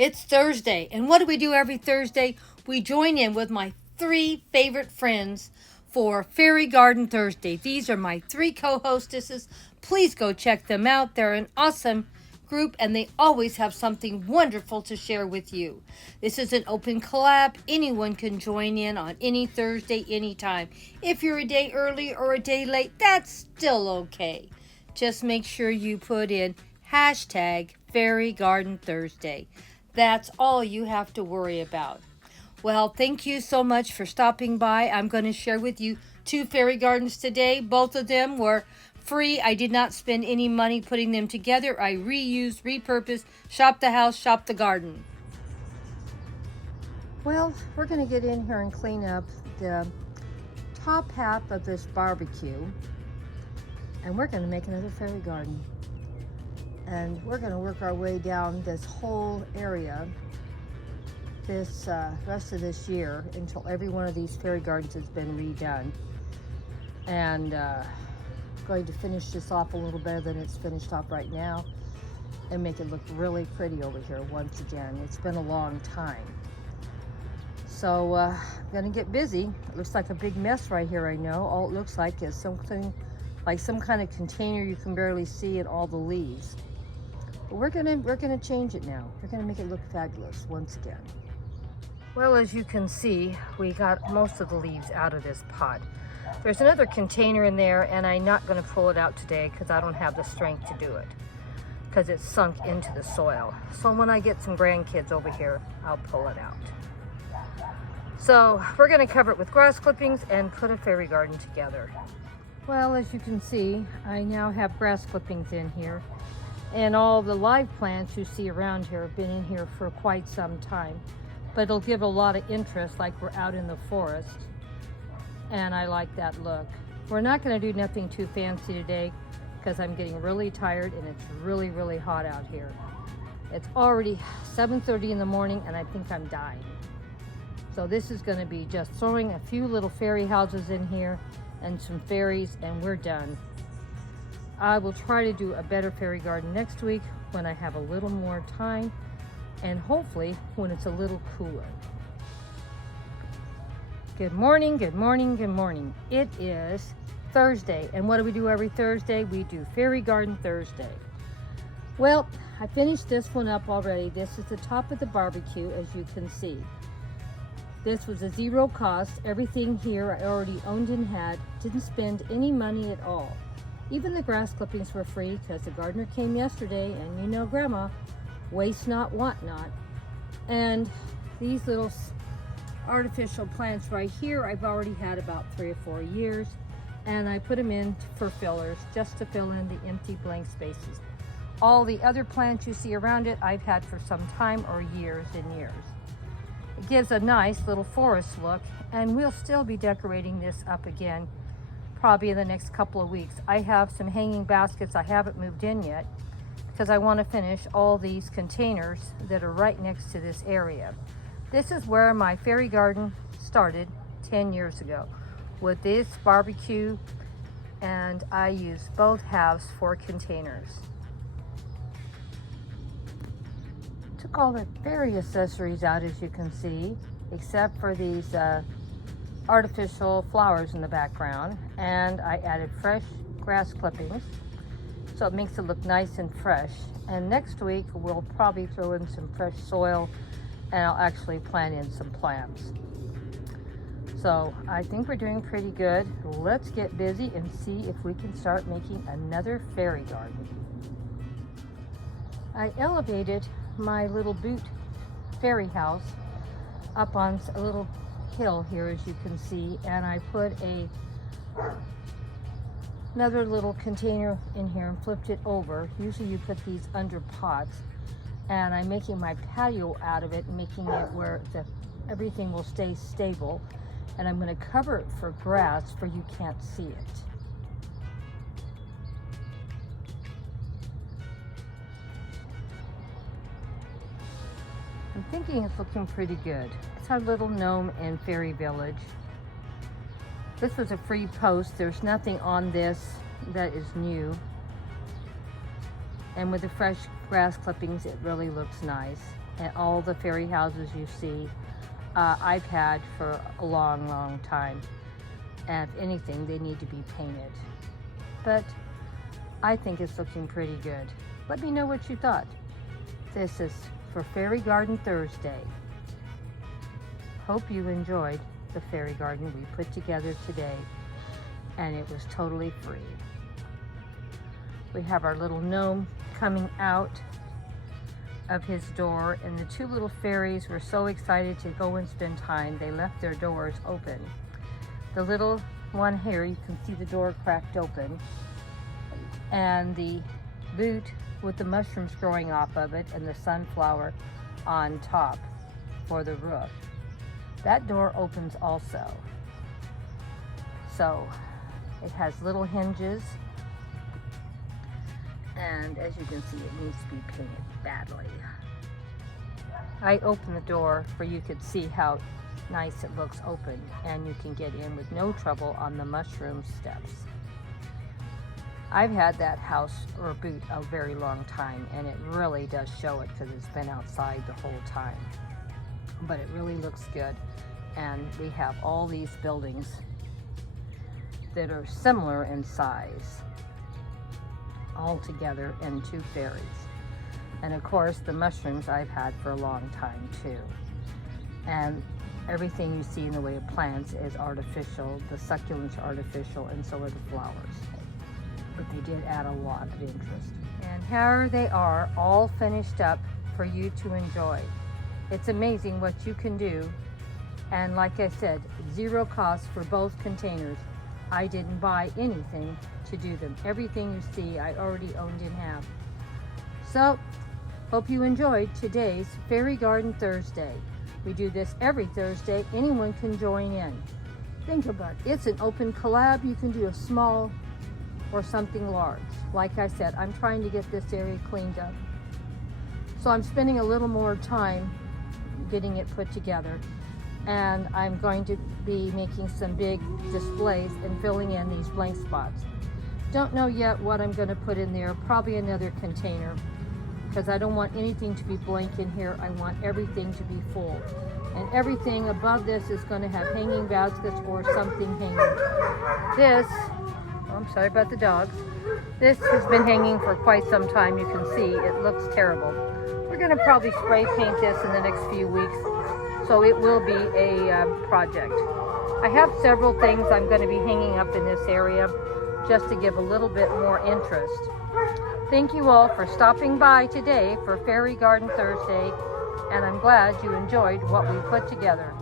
It's Thursday, and what do we do every Thursday? We join in with my 3 favorite friends for Fairy Garden Thursday. These are my 3 co-hostesses. Please go check them out. They're an awesome group, and they always have something wonderful to share with you. This is an open collab. Anyone can join in on any Thursday, anytime. If you're a day early or a day late, that's still okay. Just make sure you put in hashtag Fairy Garden Thursday. That's all you have to worry about. Well, thank you so much for stopping by. I'm going to share with you 2 fairy gardens today. Both of them were free. I did not spend any money putting them together. I reused, repurposed, shop the house, shop the garden. Well, we're going to get in here and clean up the top half of this barbecue. And we're going to make another fairy garden. And we're going to work our way down this whole area this rest of this year until every one of these fairy gardens has been redone. And going to finish this off a little better than it's finished off right now and make it look really pretty over here once again. It's been a long time. So I'm going to get busy. It looks like a big mess right here, I know. All it looks like is something like some kind of container you can barely see and all the leaves. But we're gonna change it now. We're gonna make it look fabulous once again. Well, as you can see, we got most of the leaves out of this pot. There's another container in there, and I'm not gonna pull it out today because I don't have the strength to do it because it's sunk into the soil. So when I get some grandkids over here, I'll pull it out. So we're gonna cover it with grass clippings and put a fairy garden together. Well, as you can see, I now have grass clippings in here. And all the live plants you see around here have been in here for quite some time. But it'll give a lot of interest like we're out in the forest. And I like that look. We're not going to do nothing too fancy today because I'm getting really tired and it's really, really hot out here. It's already 7:30 in the morning and I think I'm dying. So this is going to be just throwing a few little fairy houses in here and some fairies and we're done. I will try to do a better fairy garden next week when I have a little more time and hopefully when it's a little cooler. Good morning, good morning, good morning. It is Thursday, and what do we do every Thursday? We do Fairy Garden Thursday. Well, I finished this one up already. This is the top of the barbecue, as you can see. This was a zero cost. Everything here I already owned and had. Didn't spend any money at all. Even the grass clippings were free because the gardener came yesterday, and you know Grandma, waste not, want not. And these little artificial plants right here, I've already had about 3 or 4 years, and I put them in for fillers just to fill in the empty blank spaces. All the other plants you see around it, I've had for some time or years and years. It gives a nice little forest look, and we'll still be decorating this up again probably in the next couple of weeks. I have some hanging baskets I haven't moved in yet because I want to finish all these containers that are right next to this area. This is where my fairy garden started 10 years ago with this barbecue, and I use both halves for containers. Took all the fairy accessories out, as you can see, except for these artificial flowers in the background, and I added fresh grass clippings so it makes it look nice and fresh. And next week we'll probably throw in some fresh soil and I'll actually plant in some plants. So I think we're doing pretty good. Let's get busy and see if we can start making another fairy garden. I elevated my little boot fairy house up on a little hill here, as you can see, and I put another little container in here and flipped it over. Usually you put these under pots, and I'm making my patio out of it, making it where everything will stay stable, and I'm going to cover it for grass where you can't see it. I'm thinking it's looking pretty good. It's our little gnome and fairy village. This was a free post. There's nothing on this that is new. And with the fresh grass clippings, it really looks nice. And all the fairy houses you see, I've had for a long, long time. And if anything, they need to be painted. But I think it's looking pretty good. Let me know what you thought. This is for Fairy Garden Thursday. Hope you enjoyed the fairy garden we put together today, and it was totally free. We have our little gnome coming out of his door, and the two little fairies were so excited to go and spend time. They left their doors open. The little one here, you can see the door cracked open, and the boot with the mushrooms growing off of it and the sunflower on top for the roof. That door opens also. So it has little hinges, and as you can see, it needs to be painted badly. I opened the door for you could see how nice it looks open, and you can get in with no trouble on the mushroom steps. I've had that house or boot a very long time, and it really does show it because it's been outside the whole time. But it really looks good, and we have all these buildings that are similar in size all together, and two fairies. And of course the mushrooms I've had for a long time too. And everything you see in the way of plants is artificial. The succulents are artificial, and so are the flowers. But they did add a lot of interest. And here they are, all finished up for you to enjoy. It's amazing what you can do. And like I said, zero cost for both containers. I didn't buy anything to do them. Everything you see, I already owned and have. So, hope you enjoyed today's Fairy Garden Thursday. We do this every Thursday. Anyone can join in. Think about it. It's an open collab. You can do a small or something large. Like I said, I'm trying to get this area cleaned up. So I'm spending a little more time getting it put together. And I'm going to be making some big displays and filling in these blank spots. Don't know yet what I'm going to put in there. Probably another container, because I don't want anything to be blank in here. I want everything to be full. And everything above this is going to have hanging baskets or something hanging. This, I'm sorry about the dogs. This has been hanging for quite some time. You can see it looks terrible. We're going to probably spray paint this in the next few weeks. So it will be a project. I have several things I'm going to be hanging up in this area just to give a little bit more interest. Thank you all for stopping by today for Fairy Garden Thursday, and I'm glad you enjoyed what we put together.